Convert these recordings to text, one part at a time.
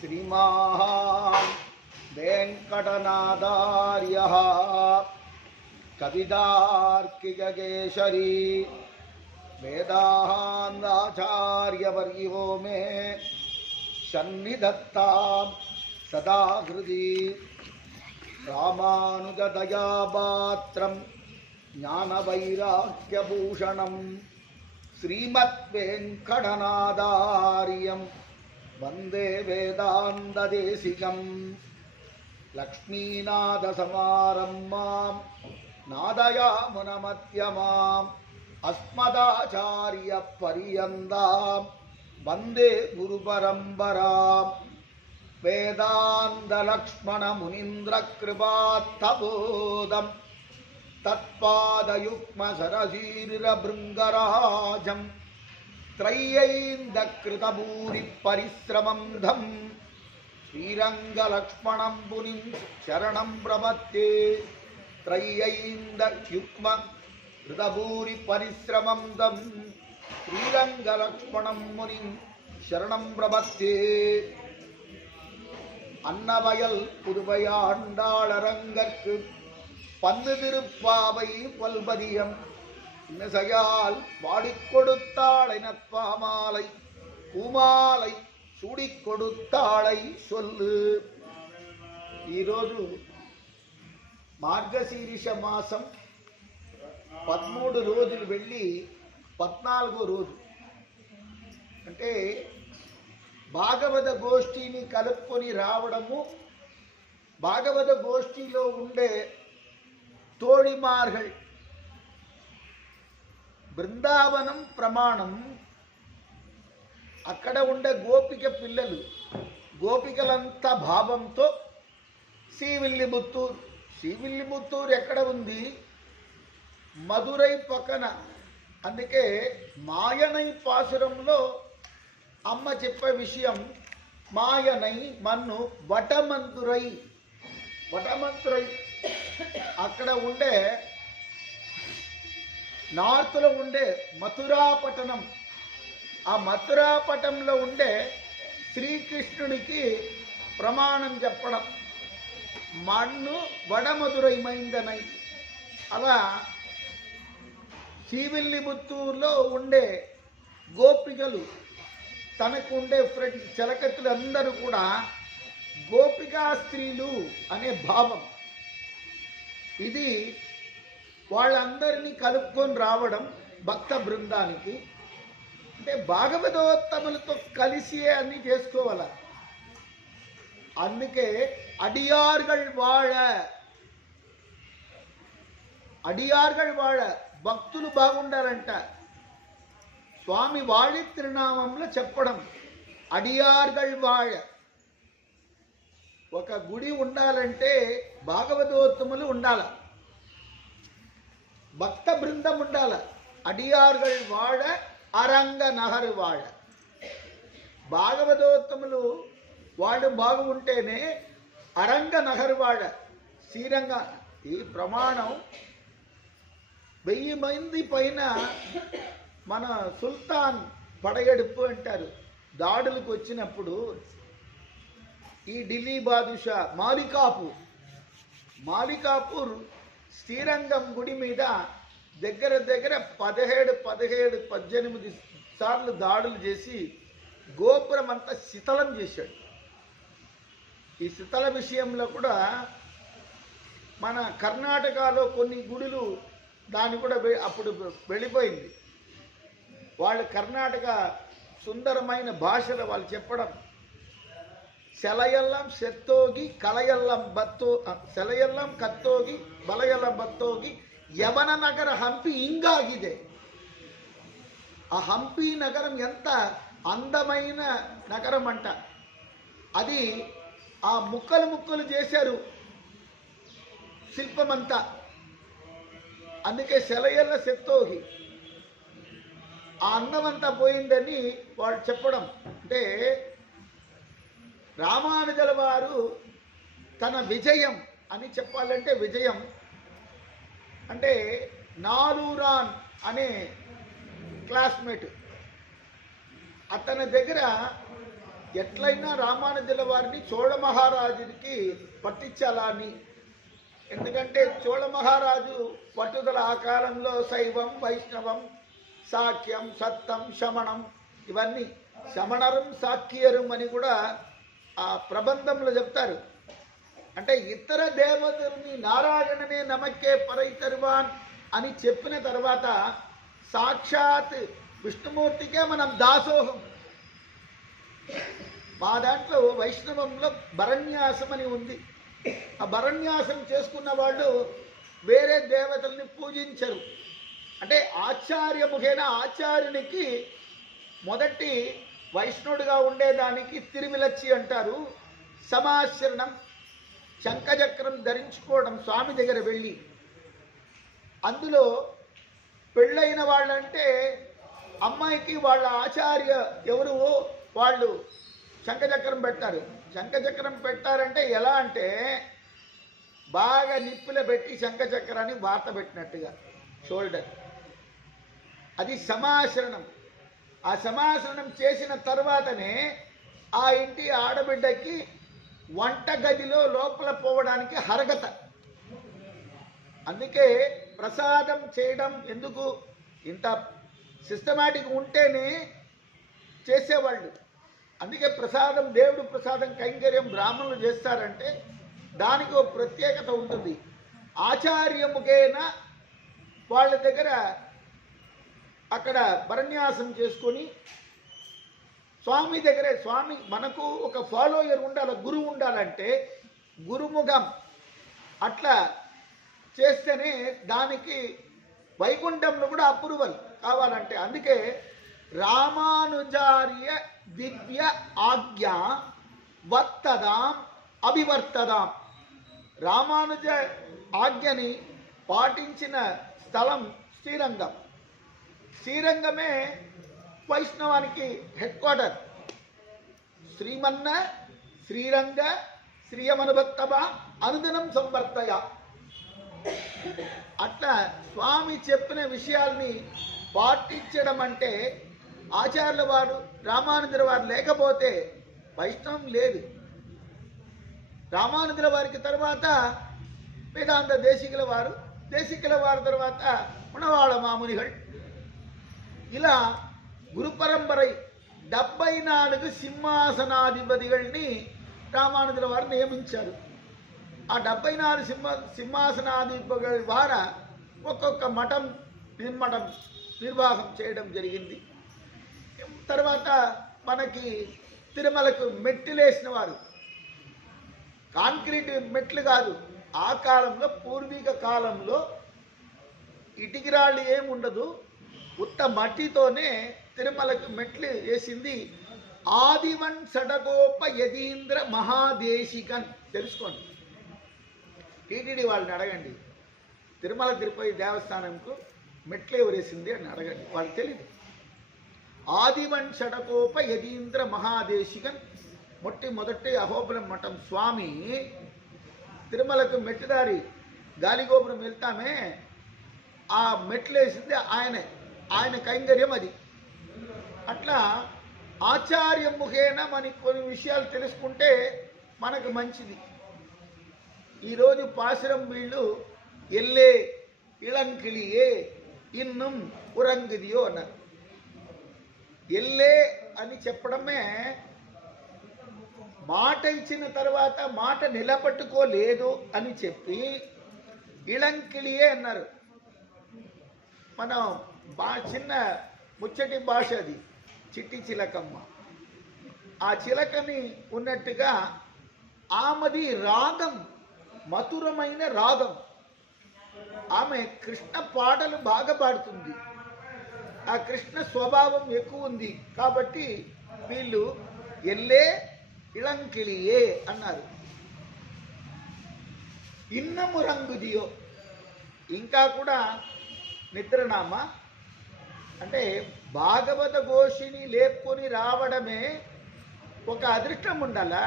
श्रीमान् वेङ्कटनाथार्यः कवितार्किककेसरी वेदान्ताचार्यवर्यो मे सन्निधत्तां सदा हृदि रामानुजदयापात्रं ज्ञानवैराग्यभूषणं श्रीमद्वेङ्कटनाथार्यं वन्दे वेदान्तदेशिकं लक्ष्मीनाथसमारम्भां नादयामुनमध्यमाम् अस्मदाचार्यपर्यन्तां वन्दे गुरुपरम्पराम् वेदान्तलक्ष्मणमुनीन्द्रकृपात्तबोधं तत्पादयुग्मसरसीर्भृङ्गराजं त्रय्यैन्दकृतभूरिपरिश्रमं धं श्रीरङ्गलक्ष्मणं मुनिं शरणं प्रपद्ये त्रय्यैन्दयुग्मकृतभूरिपरिश्रमं धं श्रीरङ्गलक्ष्मणं मुनिं शरणं प्रपद्ये அன்னவயல் புதுவையாண்டாளரங்கற்கு பன்னு திருப்பாவை பல்பதியம் இன்னசையால் வாடிக் கொடுத்தாளை நற்பாமாலை பூமாலை சூடிக் கொடுத்தாளை சொல்லு. ఈరోజు మార్గశీర్ష మాసం 13 రోజులు వెళ్ళి 14వ రోజు. అంటే భాగవత గోష్ఠిని కలుపుకొని రావడము, భాగవత గోష్ఠిలో ఉండే తోడిమార్గల్ బృందావనం ప్రమాణం. అక్కడ ఉండే గోపిక పిల్లలు, గోపికలంతా భావంతో శ్రీవిల్లిపుత్తూరు. శ్రీవిల్లిపుత్తూరు ఎక్కడ ఉంది? మధురై పక్కన. అందుకే మాయనై పాసురంలో అమ్మ చెప్పే విషయం, మాయనై మన్ను వటమంతురై. వటమంతురై అక్కడ ఉండే నార్త్లో ఉండే మథురాపట్టణం. ఆ మథురాపట్టణంలో ఉండే శ్రీకృష్ణునికి ప్రమాణం చెప్పడం, మన్ను వడమధురైమైందనై. అలా శ్రీవిల్లిపుత్తూరులో ఉండే గోపికలు, తనకు ఉండే ఫ్రెండ్ చలకతులందరూ కూడా గోపికా స్త్రీలు అనే భావం. ఇది వాళ్ళందరినీ కలుపుకొని రావడం భక్త బృందానికి. అంటే భాగవతోత్తములతో కలిసి అన్ని చేసుకోవాల. అందుకే అడియార్గల్ వాళ, అడియార్గల్ వాళ భక్తులు బాగుండాలంట. స్వామి వాళి తిరునామంలో చెప్పడం అడియార్గల్ వాళ. ఒక గుడి ఉండాలంటే భాగవతోత్తములు ఉండాల, భక్త బృందం ఉండాల. అడియార్గల్ వాళ అరంగ నహర్ వాళ. భాగవతోత్తములు వాళ్ళు బాగుంటేనే అరంగ నహర్ వాళ శ్రీరంగ. ఈ ప్రమాణం 1000 మంది పైన మన సుల్తాన్ పడయెడుపు అంటారు. దాడులకు వచ్చినప్పుడు ఈ ఢిల్లీ బాదుషా మాలికాపూర్ శ్రీరంగం గుడి మీద దగ్గర 17-18 సార్లు దాడులు చేసి గోపురం అంతా శిథిలం చేశాడు. ఈ శిథిల విషయంలో కూడా మన కర్ణాటకలో కొన్ని గుడులు దాన్ని కూడా అప్పుడు వెళ్ళిపోయింది. వాళ్ళు కర్ణాటక సుందరమైన భాషలో వాళ్ళు చెప్పడం, సెలయల్లం సెత్తోగి కలయల్లం బత్తో, సెలయల్లం కత్తోగి బలయల్లం బత్తోగి యవన నగర హంపి ఇంగాಗಿದೆ. ఆ హంపి నగరం ఎంత అందమైన నగరం అంట. అది ఆ ముక్కలు చేశారు శిల్పమంతా. అందుకే సెలయల్ల సెత్తోగి. ఆ అందమంతా పోయిందని వాళ్ళు చెప్పడం. అంటే రామానుజుల వారు తన విజయం అని చెప్పాలంటే, విజయం అంటే నారూరాన్ అనే క్లాస్మేట్ అతని దగ్గర ఎట్లయినా రామానుజుల వారిని చోళ మహారాజునికి పట్టించాలా అని. ఎందుకంటే చోళ మహారాజు పట్టుదల ఆ కాలంలో శైవం వైష్ణవం సాఖ్యం సత్తం శమణం ఇవన్నీ శమణరం సాఖ్యరం అని కూడా ఆ ప్రబంధంలో చెప్తారు. అంటే ఇతర దేవతల్ని నారాయణనే నమక్కే పరైతర్వాన్ అని చెప్పిన తర్వాత సాక్షాత్ విష్ణుమూర్తికే మనం దాసోహం. మా దాంట్లో వైష్ణవంలో భరణ్యాసం అని ఉంది. ఆ భరణ్యాసం చేసుకున్న వాళ్ళు వేరే దేవతల్ని పూజించరు. అంటే ఆచార్యముఖైన ఆచార్యునికి మొదటి వైష్ణవుడిగా ఉండేదానికి తిరువిలచ్చి అంటారు. సమాచరణం శంఖచక్రం ధరించుకోవడం స్వామి దగ్గర వెళ్ళి, అందులో పెళ్ళైన వాళ్ళంటే అమ్మాయికి వాళ్ళ ఆచార్య ఎవరు వాళ్ళు శంఖచక్రం పెట్టారు. శంఖచక్రం పెట్టారంటే ఎలా అంటే బాగా నిప్పులో పెట్టి శంఖచక్రాన్ని వాత పెట్టినట్టుగా షోల్డర్, అది సమాచరణం. ఆ సమాచరణం చేసిన తర్వాతనే ఆ ఇంటి ఆడబిడ్డకి వంట గదిలో లోపల పోవడానికి హరగత. అందుకే ప్రసాదం చేయడం ఎందుకు ఇంత సిస్టమాటిక్ ఉంటేనే చేసేవాళ్ళు. అందుకే ప్రసాదం, దేవుడు ప్రసాదం కైంకర్యం బ్రాహ్మణులు చేస్తారంటే దానికి ఒక ప్రత్యేకత ఉంటుంది. ఆచార్యముఖేన వాళ్ళ దగ్గర అక్కడ భరణ్యాసం చేసుకొని స్వామి దగ్గరే, స్వామి మనకు ఒక ఫాలోయర్ ఉండాలి, గురువు ఉండాలంటే గురుముఖం అట్లా చేస్తేనే దానికి వైకుంఠంలో కూడా అప్రూవల్ కావాలంటే. అందుకే రామానుజార్య దివ్య ఆజ్ఞ వర్తదాం అభివర్తదాం. రామానుజ ఆజ్ఞని పాటించిన స్థలం శ్రీరంగం. శ్రీరంగమే వైష్ణవానికి హెడ్ క్వార్టర్. శ్రీమన్న శ్రీరంగ శ్రీయమనుభక్తవ అనుదినం సంవర్తయ. అట్లా స్వామి చెప్పిన విషయాల్ని పాటించడం అంటే ఆచార్యుల వారు రామానుజుల వారు లేకపోతే వైష్ణవం లేదు. రామానుజుల వారికి తర్వాత వేదాంత దేశికుల వారు, దేశికుల వారి తర్వాత మనవాళ మామునిகள். ఇలా గురు పరంపర 74 సింహాసనాధిపతిని రామానుజుల వారు నియమించారు. ఆ 74 సింహాసనాధిపతుల ద్వారా ఒక్కొక్క మఠం నిర్వాహం చేయడం జరిగింది. తర్వాత మనకి తిరుమలకు మెట్టిలేసిన వారు, కాంక్రీట్ మెట్లు కాదు, ఆ కాలంలో పూర్వీక కాలంలో ఇటికిరాళ్ళు ఏముండదు, ఉత్త మట్టితోనే తిరుమలకు మెట్లు వేసింది ఆదివన్ సడగోప యతీంద్ర మహాదేశికన్. తెలుసుకోండి, టీటీడీ వాళ్ళని అడగండి, తిరుమల తిరుపతి దేవస్థానంకు మెట్లు ఎవరేసింది అని అడగండి, వాళ్ళకి తెలియదు. ఆదివన్ షడకోప యతీంద్ర మహాదేశికన్ మొట్టమొదటి అహోబలం మఠం స్వామి తిరుమలకు మెట్టుదారి గాలిగోపురం వెళ్తామే, ఆ మెట్లు వేసింది ఆయన కైంకర్యం అది. అట్లా ఆచార్యముఖేన మనకి కొన్ని విషయాలు తెలుసుకుంటే మనకు మంచిది. ఈరోజు పాశురం వీళ్ళు ఎల్లే ఇళంకిళియే ఇన్నం ఉరంగిదియో అన్నారు. ఎల్లే అని చెప్పడమే మాట ఇచ్చిన తర్వాత మాట నిలబెట్టుకోలేదు అని చెప్పి ఇళంకిళియే అన్నారు. మనం చిన్న ముచ్చటి భాష అది, చిట్టి చిలకమ్మ. ఆ చిలకని ఉన్నట్టుగా ఆమెది రాగం, మధురమైన రాగం. ఆమె కృష్ణ పాటలు బాగా పాడుతుంది, ఆ కృష్ణ స్వభావం ఎక్కువ ఉంది కాబట్టి వీళ్ళు ఎల్లే ఇళంకిళియే అన్నారు. ఇన్నము రంగుదియో ఇంకా కూడా నిద్రనామ అంటే భాగవత ఘోషిని లేపుకొని రావడమే ఒక అదృష్టం ఉండాలా.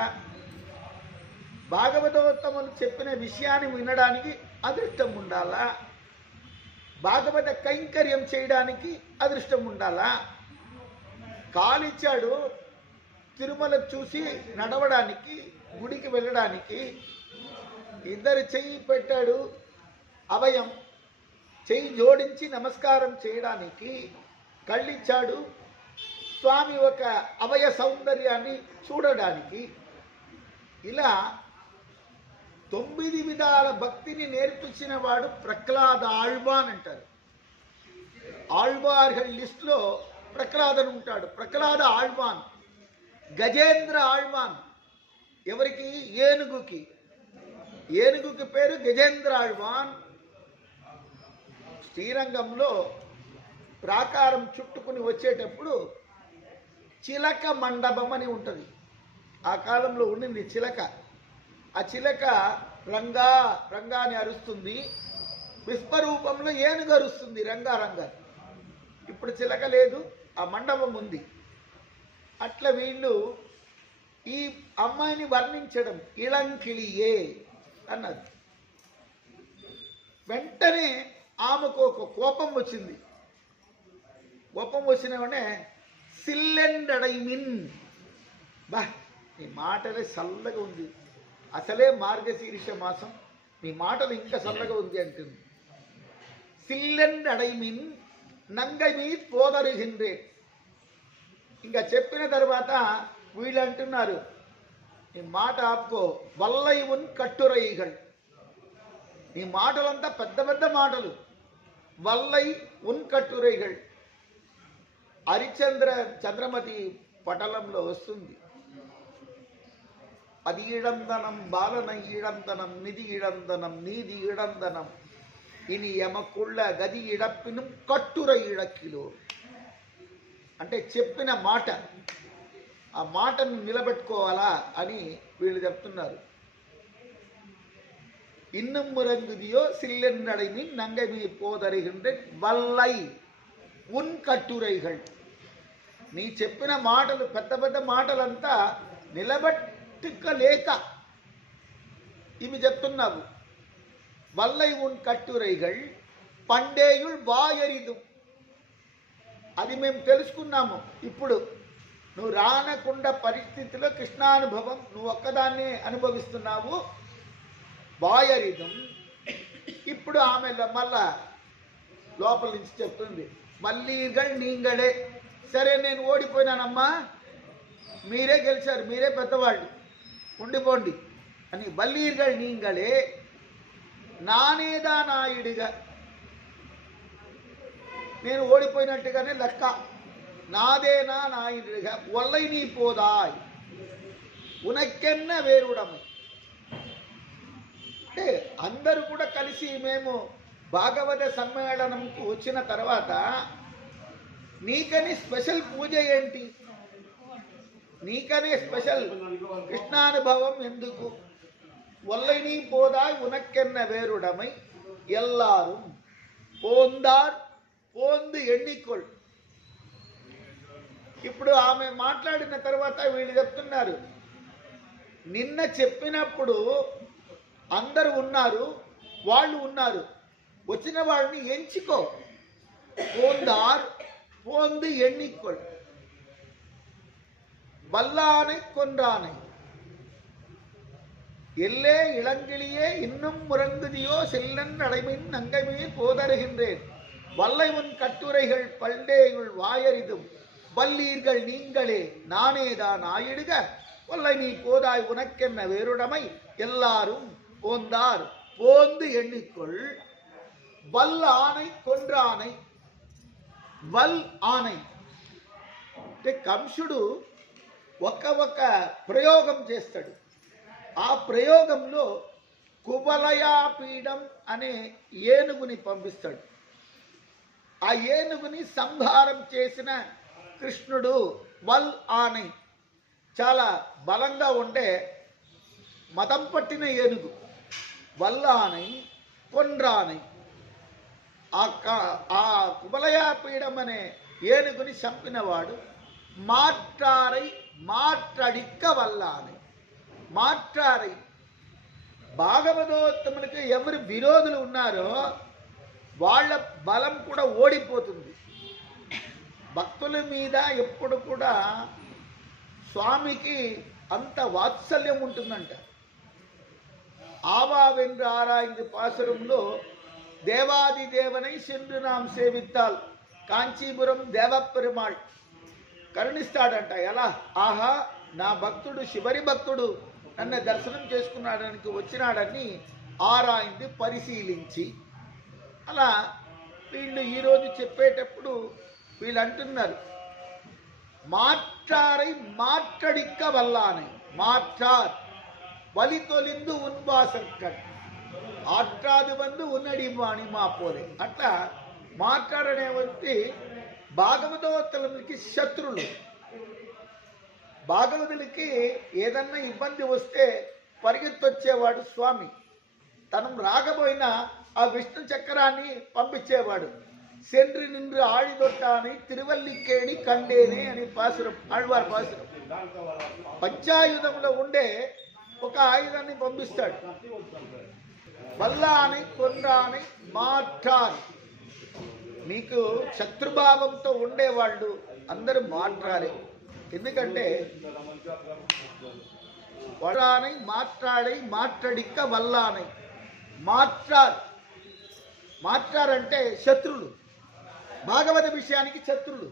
భాగవతోత్తములు చెప్పిన విషయాన్ని వినడానికి అదృష్టం ఉండాలా. భాగవత కైంకర్యం చేయడానికి అదృష్టం ఉండాలా. కాలిచ్చాడు, తిరుమల చూసి నడవడానికి, గుడికి వెళ్ళడానికి ఇద్దరు చెయ్యి పెట్టాడు అభయం, చెయ్యి జోడించి నమస్కారం చేయడానికి కళ్ళిచ్చాడు స్వామి ఒక అభయ సౌందర్యాన్ని చూడడానికి. ఇలా 9 విధాల భక్తిని నేర్పించిన వాడు ప్రహ్లాద ఆళ్వాన్ అంటారు. ఆళ్వార్గల్ లిస్టులో ప్రహ్లాదన్ ఉంటాడు. ప్రహ్లాద ఆళ్వాన్. గజేంద్ర ఆళ్వాన్ ఎవరికి? ఏనుగుకి. ఏనుగుకి పేరు గజేంద్ర ఆళ్వాన్. శ్రీరంగంలో ప్రాకారం చుట్టుకుని వచ్చేటప్పుడు చిలక మండపం అని ఉంటుంది. ఆ కాలంలో ఉండింది చిలక. ఆ చిలక రంగా రంగా అని అరుస్తుంది. విశ్వరూపంలో ఏనుగు అరుస్తుంది రంగా రంగా. ఇప్పుడు చిలక లేదు, ఆ మండపం ఉంది. అట్లా వీళ్ళు ఈ అమ్మాయిని వర్ణించడం ఇళంకిళియే అన్నది. వెంటనే ఆమెకు ఒక కోపం వచ్చింది. కోపం వచ్చిన వెంటనే సిల్లెండడైమిన్, బా నీ మాటలే చల్లగా ఉంది, అసలే మార్గశీర్ష మాసం, నీ మాటలు ఇంకా చల్లగా ఉంది అంటుంది. సిల్లెండడైమిన్ నంగై మీ పోదరుహిండ్రే. ఇంకా చెప్పిన తర్వాత వీళ్ళు అంటున్నారు, నీ మాట ఆపుకో, వల్లై ఉన్ కట్టురైగల్. నీ మాటలంతా పెద్ద పెద్ద మాటలు. వల్లై ఉన్ కట్టురైగల్. చంద్రమతి పటలంలో వస్తుంది. అది ఇడందనం బాలన ఇడందనం నిధి ఇడందనం నీది ఇడందనం ఇని ఎమకుళ్ళ గది ఇడప్పిను కట్టుర ఇడక్కిలో. అంటే చెప్పిన మాట, ఆ మాటను నిలబెట్టుకోవాలా అని వీళ్ళు చెప్తున్నారు. இன்னும் முறங்குதியோ சில்லென்னடைமின் நங்கை மீ போதருகின்ற వల్లై ఉన్ కట్టురైகள். నీ చెప్పిన మాటలు పెద్ద పెద్ద మాటలంతా నిలబెట్టుకోలేక ఇవి చెప్తున్నావు. వల్లై ఉన్ కట్టురైகள் పండేయుల్ వాయరిదు. అది మేము తెలుసుకున్నాము. ఇప్పుడు నువ్వు రానకుండా పరిస్థితిలో కృష్ణానుభవం నువ్వు ఒక్కదాన్నే అనుభవిస్తున్నావు. వాయరిదం. ఇప్పుడు ఆమె మళ్ళా లోపల నుంచి చెప్తుంది, వల్లీర్గల్ నీంగడే. సరే నేను ఓడిపోయినానమ్మా, మీరే గెలిచారు, మీరే పెద్దవాళ్ళు, ఉండిపోండి అని. వల్లీర్గల్ నీంగడే నానేదా నాయుడిగా, నేను ఓడిపోయినట్టుగానే లెక్క, నాదేనా నాయుడిగా. ఒల్లై నీ పోదాయ్ ఉనకెన్న వేరుడము. అంటే అందరూ కూడా కలిసి మేము భాగవత సమ్మేళనంకు వచ్చిన తర్వాత నీకని స్పెషల్ పూజ ఏంటి, నీకనే స్పెషల్ కృష్ణానుభవం ఎందుకు? ఒల్లై నీ పోదాయ్ ఉనకెన్న వేరుడమై ఎల్లాரும் పోందార్ పోందు ఎన్నికొల్. ఇప్పుడు ఆమె మాట్లాడిన తర్వాత వీళ్ళు చెప్తున్నారు, నిన్న చెప్పినప్పుడు అందరూ ఉన్నారు, వాళ్ళు ఉన్నారు, వచ్చిన వాళ్ళని ఎంచుకో. పోందార్ పోందు ఎన్నికొల్ வல்லானை கொன்றானை எல்லே இளங்கிளியே இன்னும் முறங்குதியோ செல்லன் அடைமின் நங்கைமேல் போதருகின்றேன் வல்லை உன் கட்டுரைகள் பல்டேயுள் வாயரிதும் வல்லீர்கள் நீங்களே நானேதான் ஆயிடுக வல்லை நீ போதாய் உனக்கென்ன வேறுடமை எல்லாரும் போந்தார் போந்து எண்ணிக்கொள் வல் ஆணை கொன்றானை వల్ ఆనై. అంటే కంసుడు ఒక ప్రయోగం చేస్తాడు. ఆ ప్రయోగంలో కువలయాపీడం అనే ఏనుగుని పంపిస్తాడు. ఆ ఏనుగుని సంహారం చేసిన కృష్ణుడు వల్ ఆనై. చాలా బలంగా ఉండే మతం పట్టిన ఏనుగు. వల్ ఆనై కొన్రానై. ఆ కువలయాపీడం అనే ఏనుగుని చంపినవాడు మాట్లారై మాట్లాడిక్క వల్లానై. మాట్లారై. భాగవతోత్తములకి ఎవరు విరోధులు ఉన్నారో వాళ్ళ బలం కూడా ఓడిపోతుంది. భక్తుల మీద ఎప్పుడు కూడా స్వామికి అంత వాత్సల్యం ఉంటుందంట. ఆవావెందు ఆరాయింది పాసురంలో దేవాది దేవనై సెன்று నాం సేవిత్తాల్ కాంచీపురం దేవపెరుమాళ్ కరుణిస్తాడంట. ఎలా? ఆహా, నా భక్తుడు శివరి భక్తుడు నన్ను దర్శనం చేసుకున్నాడానికి వచ్చినాడని ఆరాయింది పరిశీలించి. అలా వీళ్ళు ఈరోజు చెప్పేటప్పుడు వీళ్ళు అంటున్నారు, మాట్లాడై మాట్లాడిక్క వల్లానై మాట్లార్ వలితొలిందు ఉన్వాసక్కడ్ ఆట్రాది బంధు ఉన్నడి వాణి మా పోలే. అట్లా మాట్లాడనేవంటి భాగవతోత్తములకి శత్రులు. భాగవతులకి ఏదన్నా ఇబ్బంది వస్తే పరిగెత్తొచ్చేవాడు స్వామి. తనం రాకపోయినా ఆ విష్ణు చక్రాన్ని పంపించేవాడు. సెండ్రి నిండ్రు ఆడిదొట్టాని తిరువల్లికేణి కండేనే అని పాసురం, ఆళ్వార్ పాసురం. పంచాయుధంలో ఉండే ఒక ఆయుధాన్ని పంపిస్తాడు. వల్లాని కొండాని మాట్లాడి. మీకు శత్రుభావంతో ఉండేవాళ్ళు అందరూ మాట్లాడే. ఎందుకంటే వల్లానై మాట్లాడై మాట్లాడిక్క వల్లానై మాట్లాడంటే శత్రులు. భాగవత విషయానికి శత్రులు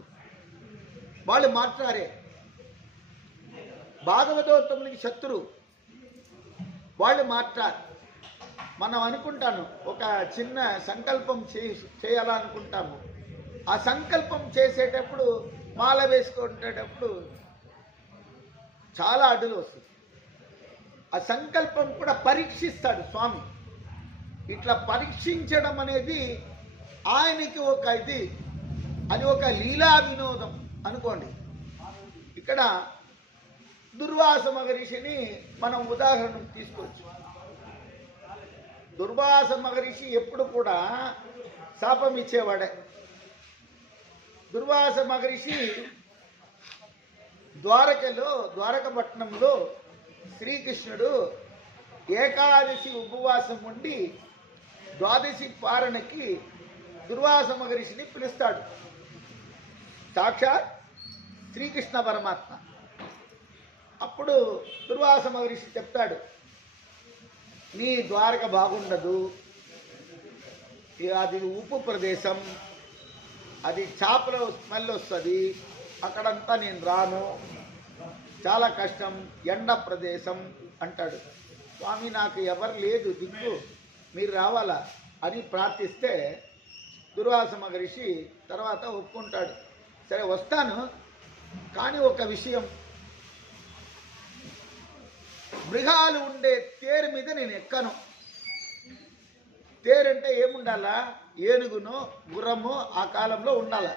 వాళ్ళు మాట్లాడే. భాగవతోత్తమునికి శత్రువు వాళ్ళు మాట్లాడు. మనం అనుకుంటాను ఒక చిన్న సంకల్పం చేయాలనుకుంటాము. ఆ సంకల్పం చేసేటప్పుడు మాల వేసుకునేటప్పుడు చాలా అడ్డులు వస్తుంది. ఆ సంకల్పం కూడా పరీక్షిస్తాడు స్వామి. ఇట్లా పరీక్షించడం అనేది ఆయనకి ఒక అది ఒక లీలా వినోదం అనుకోండి. ఇక్కడ దుర్వాస మహర్షిని మనం ఉదాహరణ తీసుకోవచ్చు. దుర్వాస మహర్షి ఎప్పుడు కూడా శాపం ఇచ్చేవాడే. దుర్వాస మహర్షి ద్వారకపట్నంలో శ్రీకృష్ణుడు ఏకాదశి ఉపవాసం ఉండి ద్వాదశి పారణకి దుర్వాస మహర్షిని పిలుస్తాడు. సాక్షాత్ శ్రీకృష్ణ పరమాత్మ. అప్పుడు దుర్వాస మహర్షి చెప్తాడు, నీ ద్వారక బాగుండదు, అది ఉప్పు ప్రదేశం, అది చేపల స్మెల్ వస్తుంది, అక్కడంతా నేను రాను, చాలా కష్టం, ఎండ ప్రదేశం అంటాడు. స్వామి నాకు ఎవరు లేదు దిక్కు, మీరు రావాలా అని ప్రార్థిస్తే దుర్వాస మహర్షి తర్వాత ఒప్పుకుంటాడు. సరే వస్తాను, కానీ ఒక విషయం, మృగాలు ఉండే తేరు మీద నేను ఎక్కను. తేరంటే ఏముండాలా? ఏనుగునో గుర్రమో ఆ కాలంలో ఉండాల.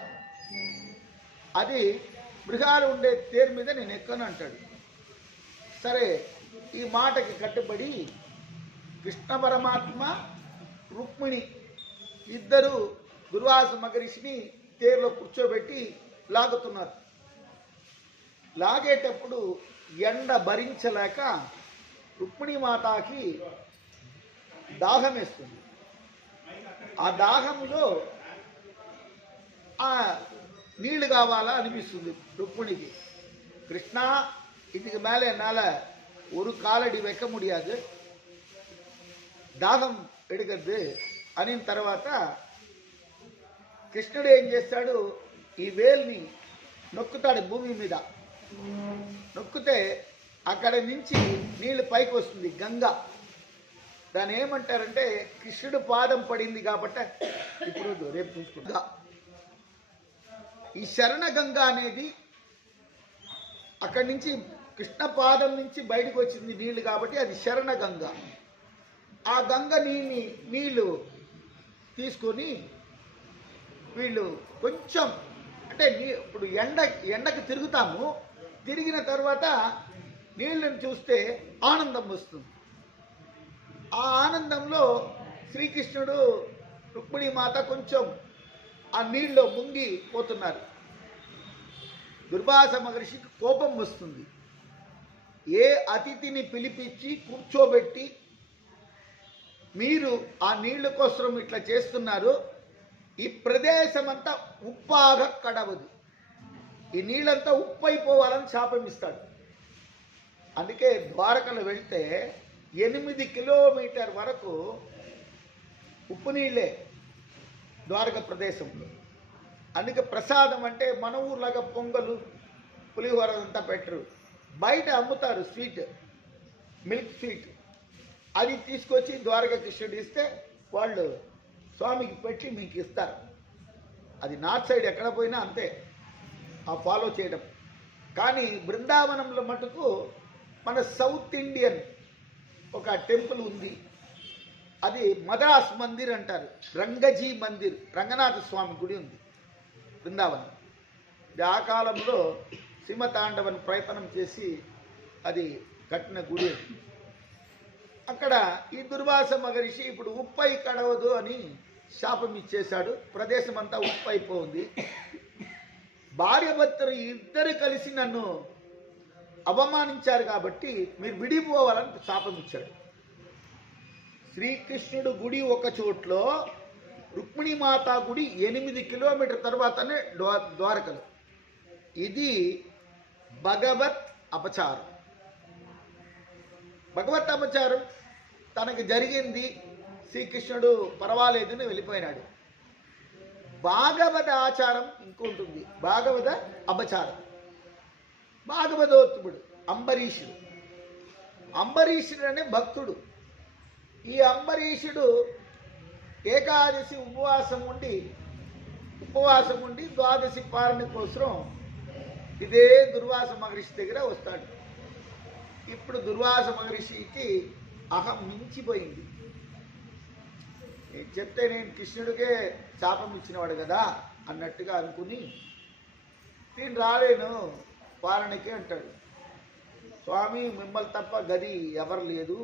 అది మృగాలు ఉండే తేరు మీద నేను ఎక్కను అంటాడు. సరే, ఈ మాటకి కట్టుబడి కృష్ణ పరమాత్మ రుక్మిణి ఇద్దరు దుర్వాస మహర్షిని తేరులో కూర్చోబెట్టి లాగుతున్నారు. లాగేటప్పుడు ఎండ భరించలేక రుక్మిణి మాతాకి దాహం వేస్తుంది. ఆ దాహంలో ఆ నీళ్లు కావాలా అనిపిస్తుంది రుక్మిణికి. కృష్ణ இதுக்கு மேலே என்னால் ஒரு காலடி வைக்க முடியாது, దాహం ఎడుగద్దు అనిన తర్వాత కృష్ణుడు ఏం చేస్తాడు, ఈ వేల్ని నొక్కుతాడు భూమి మీద. నొక్కితే అక్కడ నుంచి నీళ్లు పైకి వస్తుంది, గంగ. దాన్ని ఏమంటారంటే కృష్ణుడు పాదం పడింది కాబట్టి ఇప్పుడు రేపు చూసుకుంటా. ఈ శరణ గంగ అనేది అక్కడి నుంచి కృష్ణ పాదం నుంచి బయటకు వచ్చింది నీళ్లు కాబట్టి అది శరణ గంగ. ఆ గంగ నీళ్లు తీసుకొని వీళ్ళు కొంచెం అంటే ఇప్పుడు ఎండకు తిరుగుతాము, తిరిగిన తర్వాత నీళ్ళని చూస్తే ఆనందం వస్తుంది. ఆ ఆనందంలో శ్రీకృష్ణుడు రుక్మిణి మాత కొంచెం ఆ నీళ్ళలో ముంగి పోతున్నారు. దుర్వాస మహర్షికి కోపం వస్తుంది. ఏ అతిథిని పిలిపించి కూర్చోబెట్టి మీరు ఆ నీళ్ల కోసం ఇట్లా చేస్తున్నారు, ఈ ప్రదేశం అంతా ఉప్పాగా కడవదు, ఈ నీళ్ళంతా ఉప్పైపోవాలని శాపం ఇస్తాడు. అందుకే ద్వారకలు వెళ్తే 8 కిలోమీటర్ వరకు ఉప్పు నీళ్ళే ద్వారక ప్రదేశంలో. అందుకే ప్రసాదం అంటే మన ఊర్లాగా పొంగలు పులిహోర అంతా పెట్టరు, బయట అమ్ముతారు స్వీట్, మిల్క్ స్వీట్. అది తీసుకొచ్చి ద్వారక కృష్ణుడు ఇస్తే వాళ్ళు స్వామికి పెట్టి మీకు ఇస్తారు. అది నార్త్ సైడ్ ఎక్కడ పోయినా అంతే, ఆ ఫాలో చేయడం. కానీ బృందావనంలో మటుకు మన సౌత్ ఇండియన్ ఒక టెంపుల్ ఉంది, అది మద్రాస్ మందిర్ అంటారు, రంగజీ మందిర్, రంగనాథ స్వామి గుడి ఉంది బృందావనం. ఇది ఆ కాలంలో సింహతాండవన్ ప్రయత్నం చేసి అది కట్టిన గుడి. అక్కడ ఈ దుర్వాస మహర్షి ఇప్పుడు ఉప్పై కడవదు అని శాపం ఇచ్చేశాడు, ప్రదేశం అంతా ఉప్పు అయిపోయింది. భార్యాభర్తలు ఇద్దరు కలిసి నన్ను అవమానించారు కాబట్టి మీరు విడిపోవాలని శాపం ఇచ్చాడు. శ్రీకృష్ణుడు గుడి ఒక చోట్లో, రుక్మిణీమాత గుడి 8 కిలోమీటర్ తర్వాతనే ద్వారకలు. ఇది భగవత్ అపచారం. భగవత్ అపచారం తనకి జరిగింది, శ్రీకృష్ణుడు పర్వాలేదని వెళ్ళిపోయినాడు. భాగవత ఆచారం ఇంకొంటుంది, భాగవత అపచారం. భాగవతోత్తముడు అంబరీషుడు, అంబరీషుడు అనే భక్తుడు. ఈ అంబరీషుడు ఏకాదశి ఉపవాసం ఉండి ద్వాదశి పారణ కోసం ఇదే దుర్వాస మహర్షి దగ్గర వస్తాడు. ఇప్పుడు దుర్వాస మహర్షికి అహం మించిపోయింది. నేను చెప్తే నేను కృష్ణుడికే శాపం ఇచ్చినవాడు కదా అన్నట్టుగా అనుకుని నేను రాలేను పాలనకి అంటాడు. స్వామి మిమ్మల్ని తప్ప గది ఎవరు లేదు,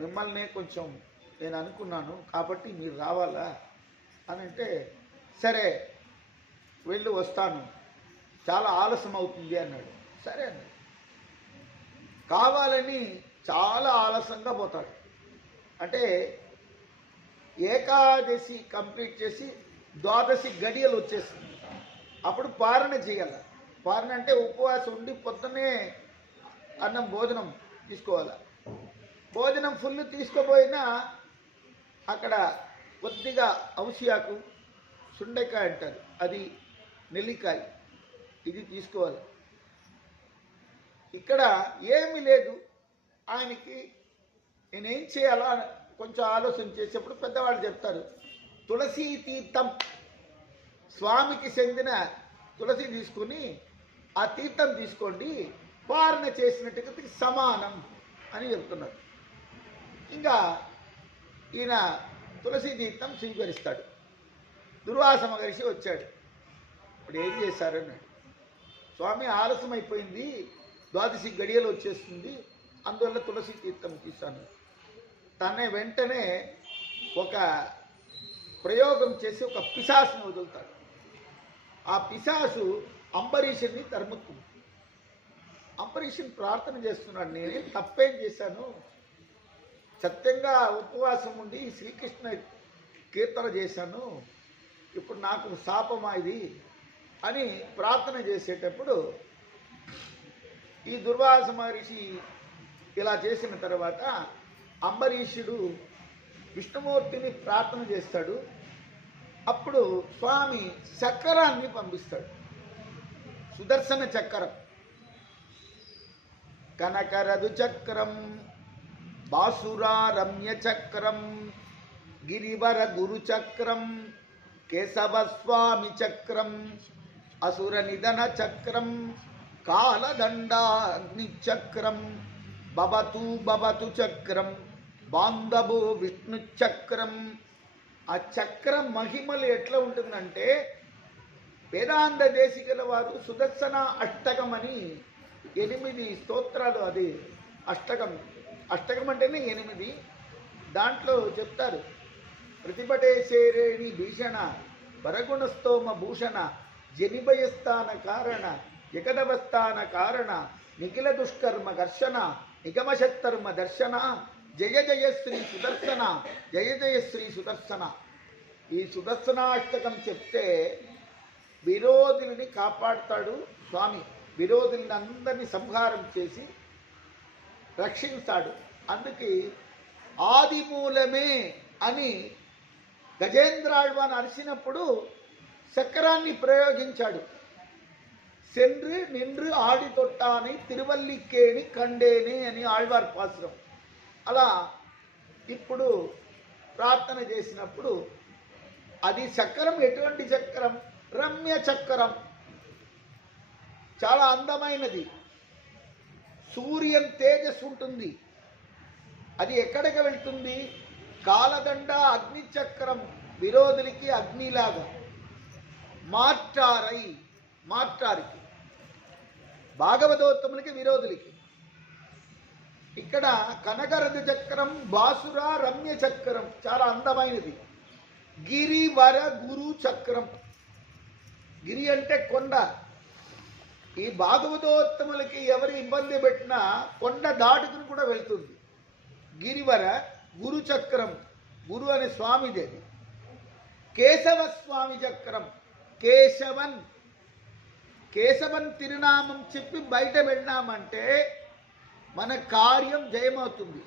మిమ్మల్నే కొంచెం నేను అనుకున్నాను కాబట్టి మీరు రావాలా అని అంటే, సరే వెళ్ళి వస్తాను, చాలా ఆలస్యం అవుతుంది అన్నాడు. సరే అన్నాడు. కావాలని చాలా ఆలస్యంగా పోతాడు. అంటే ఏకాదశి కంప్లీట్ చేసి ద్వాదశి గడియలు వచ్చేస్తుంది, అప్పుడు పారణ చేయాలి. పారణ అంటే ఉపవాసం ఉండి పొద్దున్నే అన్నం భోజనం తీసుకోవాలి. భోజనం ఫుల్ తీసుకోపోయినా అక్కడ కొద్దిగా ఔషియాకు, సుండకాయ అంటారు, అది నెల్లికాయ, ఇది తీసుకోవాలి. ఇక్కడ ఏమీ లేదు. ఆయనకి నేనేం చేయాలా కొంచెం ఆలోచన చేసేప్పుడు పెద్దవాళ్ళు చెప్తారు, తులసీ తీర్థం, స్వామికి చెందిన తులసి తీసుకుని ఆ తీర్థం తీసుకోండి, పారణ చేసినట్టుగా సమానం అని చెప్తున్నారు. ఇంకా ఈయన తులసి తీర్థం స్వీకరిస్తాడు. దుర్వాస మహర్షి వచ్చాడు. ఇప్పుడు ఏం చేశారన్నాడు. స్వామి ఆలస్యం అయిపోయింది, ద్వాదశి గడియలు వచ్చేస్తుంది, అందువల్ల తులసి తీర్థం తీస్తాను. తనే వెంటనే ఒక ప్రయోగం చేసి ఒక పిశాసుని వదులుతాడు. ఆ పిశాసు అంబరీషుని తరుముతుంది. అంబరీషుని ప్రార్థన చేస్తున్నాడు, నేనేం తప్పేం చేశాను, సత్యంగా ఉపవాసం ఉండి శ్రీకృష్ణ కీర్తన చేశాను, ఇప్పుడు నాకు శాపమా ఇది అని ప్రార్థన చేసేటప్పుడు ఈ దుర్వాస మహర్షి ఇలా చేసిన తర్వాత అంబరీషుడు విష్ణుమూర్తిని ప్రార్థన చేస్తాడు. అప్పుడు స్వామి చక్రాన్ని పంపిస్తాడు, సుదర్శన చక్రం. కనకరదు చక్రం, బాసురారమ్య చక్రం, గిరివర గురు చక్రం, కేశవస్వామి చక్రం, అసుర నిధన చక్రం, కాలదండాగ్ని చక్రం, భవతు చక్రం, బాంధవో విష్ణు చక్రం. ఆ చక్రం మహిమలు ఎట్లా ఉంటుందంటే, వేదాంత దేశికల వారు సుదర్శన అష్టకం అని 8 స్తోత్రాలు, అది అష్టకం. అష్టకం అంటేనే 8. దాంట్లో చెప్తారు, ప్రతిభటేశేరేణి భీషణ వరగుణస్తోమ భూషణ జనిభయస్థాన కారణ జగదవస్థాన కారణ నిఖిల దుష్కర్మ ఘర్షణ నిగమశత్తర్మ దర్శన జయ జయ శ్రీ సుదర్శన, జయ జయ శ్రీ సుదర్శన. ఈ సుదర్శనాష్టకం చెప్తే విరోధులని కాపాడుతాడు స్వామి. విరోధులని అందరినీ సంహారం చేసి రక్షిస్తాడు. అందుకే ఆదిమూలమే అని గజేంద్రాళ్వాన్ అరిసినప్పుడు చక్రాన్ని ప్రయోగించాడు. సెன்று నిండ్రు ఆడి తొట్టాని తిరువల్లికేణి కండేని అని ఆళ్వార్ పాసురం. అలా ఇప్పుడు ప్రార్థన చేసినప్పుడు అది చక్రం ఎటువంటి చక్రం? రమ్య చక్రం. చాలా అందమైనది. సూర్యం తేజస్సు ఉంటుంది. అది ఎక్కడికి వెళ్తుంది? కాలదండ అగ్ని చక్రం, విరోధులకి అగ్నిలాగా. మార్టారికి భాగవతోత్తములకి విరోధులకి. ఇక్కడ కనకరథ చక్రం, బాసుర రమ్య చక్రం చాలా అందమైనది. గిరివర గురు చక్రం. గిరి అంటే కొండ. ఈ భాగవతోత్తములకి ఎవరు ఇబ్బంది పెట్టినా కొండ దాటుకుని కూడా వెళ్తుంది. గిరివర గురు చక్రం, గురు అనే స్వామిది అది. కేశవ స్వామి చక్రం. కేశవన్ తిరునామం చెప్పి బయట వెళ్ళామంటే మన కార్యం జయమవుతుంది.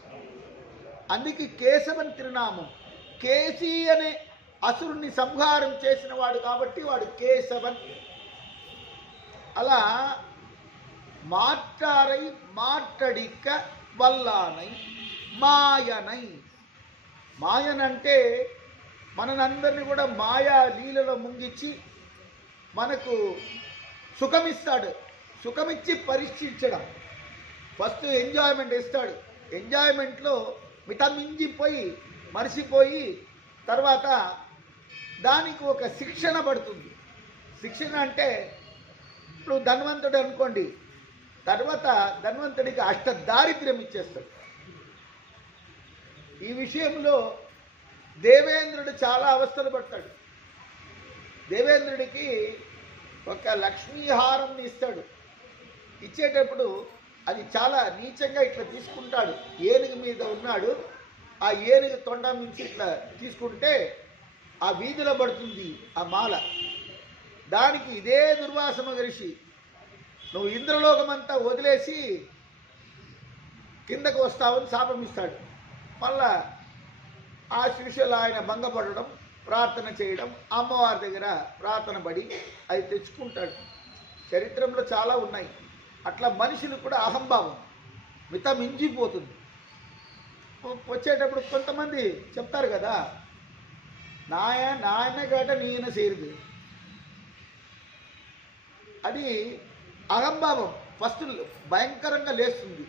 అందుకే కేశవన్ తిరునామం. కేసి అనే అసురుణ్ణి సంహారం చేసిన వాడు కాబట్టి వాడు కేశవన్. అలా మాట్లాడై మాట్లాడిక వల్లానై మాయనై. మాయనంటే మనందరినీ కూడా మాయా లీలలో ముంగిచ్చి మనకు సుఖమిస్తాడు. సుఖమిచ్చి పరీక్షించడం. ఫస్ట్ ఎంజాయ్మెంట్ ఇస్తాడు. ఎంజాయ్మెంట్లో మితమింజిపోయి మరిసిపోయి తర్వాత దానికి ఒక శిక్షణ పడుతుంది. శిక్షణ అంటే ఇప్పుడు ధన్వంతుడు అనుకోండి, తర్వాత ధన్వంతుడికి అష్టదారిద్ర్యం ఇచ్చేస్తాడు. ఈ విషయంలో దేవేంద్రుడు చాలా అవస్థలు పడతాడు. దేవేంద్రుడికి ఒక లక్ష్మీహారం ఇస్తాడు. ఇచ్చేటప్పుడు అది చాలా నీచంగా ఇట్లా తీసుకుంటాడు. ఏనుగు మీద ఉన్నాడు, ఆ ఏనుగు తొండ నుంచి ఇట్లా తీసుకుంటే ఆ వీధిలో పడుతుంది ఆ మాల. దానికి ఇదే దుర్వాస మహర్షి నువ్వు ఇంద్రలోకమంతా వదిలేసి కిందకు వస్తావని శాపం ఇస్తాడు. మళ్ళా ఆ శిష్యులు ఆయన భంగపడడం, ప్రార్థన చేయడం, అమ్మవారి దగ్గర ప్రార్థన పడి అది తెచ్చుకుంటాడు. చరిత్రలో చాలా ఉన్నాయి. అట్లా మనుషులు కూడా అహంభావం మితమించిపోతుంది. వచ్చేటప్పుడు కొంతమంది చెప్తారు కదా, నాయన గట నీయన సేరుదు. అది అహంభావం. ఫస్ట్ భయంకరంగా లేస్తుంది,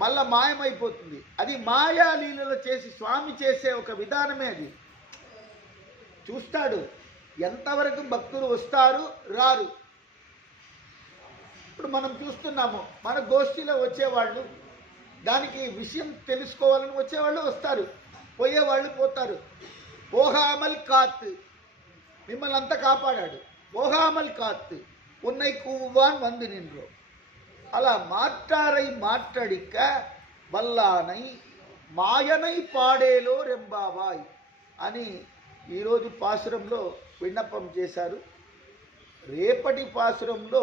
మళ్ళా మాయమైపోతుంది. అది మాయా లీలలో చేసి స్వామి చేసే ఒక విధానమే. అది చూస్తాడు ఎంతవరకు భక్తులు వస్తారు రారు. ఇప్పుడు మనం చూస్తున్నాము, మన గోష్ఠిలో వచ్చేవాళ్ళు దానికి విషయం తెలుసుకోవాలని వచ్చేవాళ్ళు వస్తారు, పోయేవాళ్ళు పోతారు. పోహామల్ కాత్, మిమ్మల్ని అంతా కాపాడాడు. పోహామల్ కాత్ ఉన్నై కూవాన్ వందు నిన్ను. అలా మాట్లాడిక వల్లానై మాయనై పాడేలో రెంబావాయ్ అని ఈరోజు పాసురంలో విన్నపం చేశారు. రేపటి పాసురంలో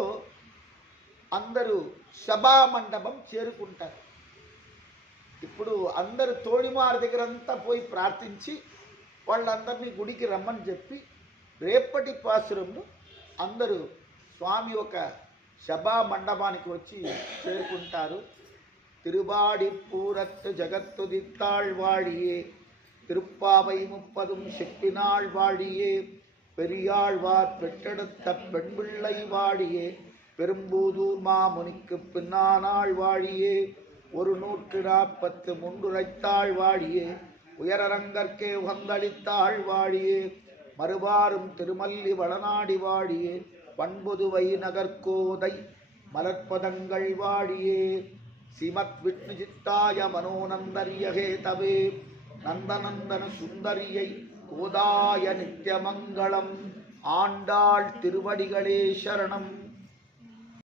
అందరూ సభామండపం చేరుకుంటారు. ఇప్పుడు అందరూ తోడిమారి దగ్గరంతా పోయి ప్రార్థించి వాళ్ళందరినీ గుడికి రమ్మని చెప్పి రేపటి పాసురంలో అందరూ స్వామి ఒక సభా మండపానికి వచ్చి చేరుకుంటారు. తిరుబాడి పూరత్తు జగత్తు దిత్తాళ్వాడియే திருப்பாவை 30 செப்பினாள் வாழியே பெரியாழ்வார் பெற்றெடுத்த பெண்பிள்ளை வாழியே பெரும்பூதூர் மாமுனிக்கு பின்னானாள் வாழியே 140 முன்றுரைத்தாள் வாழியே உயரரங்கற்கே உகந்தளித்தாள் வாழியே மறுவாரும் திருமல்லி வளநாடி வாழியே பண்புதுவை நகர்கோதை மலர்ப்பதங்கள் வாழியே ஸ்ரீமத் விஷ்ணு சித்தாய மனோநந்தரியகே தவே நந்தநந்தன சுந்தரியை கோதாய நித்தியமங்கலம். ஆண்டாள் திருவடிகளே சரணம்.